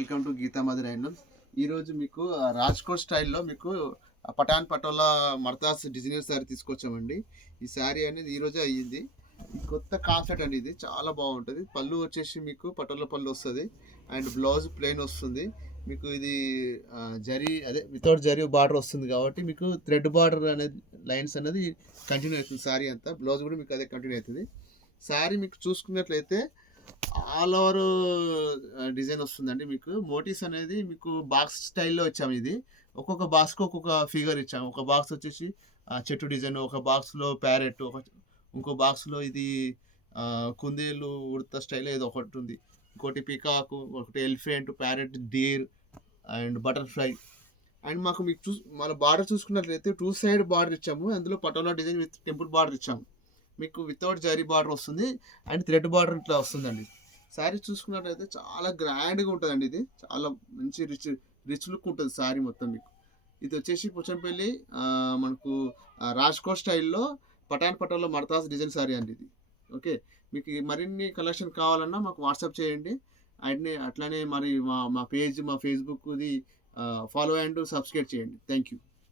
Welcome to Geetha mother handlooms. ఈరోజు మీకు రాజ్కోట్ స్టైల్లో మీకు పఠాన్ పటోలా మర్తాస్ డిజైనర్ శారీ తీసుకొచ్చామండి. ఈ శారీ అనేది ఈరోజే అయ్యింది. ఈ కొత్త కాన్సెప్ట్ అండి, ఇది చాలా బాగుంటుంది. పళ్ళు వచ్చేసి మీకు పటోలా పళ్ళు వస్తుంది అండ్ బ్లౌజ్ ప్లెయిన్ వస్తుంది. మీకు ఇది జరీ అదే వితౌట్ జరీ బార్డర్ వస్తుంది కాబట్టి మీకు థ్రెడ్ బార్డర్ అనేది లైన్స్ అనేది కంటిన్యూ అవుతుంది. శారీ అంతా బ్లౌజ్ కూడా మీకు అదే కంటిన్యూ అవుతుంది. శారీ మీకు చూసుకున్నట్లయితే ఆల్ ఓవర్ డిజైన్ వస్తుందండి. మీకు మోటివ్స్ అనేది మీకు బాక్స్ స్టైల్లో ఇచ్చాము. ఇది ఒక్కొక్క బాక్స్కి ఒక్కొక్క ఫిగర్ ఇచ్చాము. ఒక బాక్స్ వచ్చేసి చెట్టు డిజైన్, ఒక బాక్స్లో ప్యారెట్, ఇంకో బాక్స్లో ఇది కుందేలు ఉడత స్టైల్ ఏదో ఒకటి ఉంది, ఇంకోటి పికాకు, ఒకటి elephant, parrot, deer and butterfly. And మీకు మన బార్డర్ చూసుకున్నట్లయితే 2 సైడ్ బార్డర్ ఇచ్చాము. అందులో patola design with temple border ఇచ్చాము. మీకు వితౌట్ జరీ బార్డర్ వస్తుంది అండ్ థ్రెడ్ బార్డర్ ఇట్లా వస్తుందండి. శారీ చూసుకున్నట్లయితే చాలా గ్రాండ్గా ఉంటుందండి. ఇది చాలా మంచి రిచ్ లుక్ ఉంటుంది శారీ మొత్తం మీకు. ఇది వచ్చేసి పుచ్చంపల్లి మనకు రాజ్కోట్ స్టైల్లో పఠాన్ పటోలా మర్తాస్ డిజైన్ శారీ అండి ఇది. ఓకే, మీకు మరిన్ని కలెక్షన్ కావాలన్నా మాకు వాట్సాప్ చేయండి. అండ్ అట్లానే మరి మా పేజ్, మా ఫేస్బుక్ది ఫాలో అండ్ సబ్స్క్రైబ్ చేయండి. Thank you.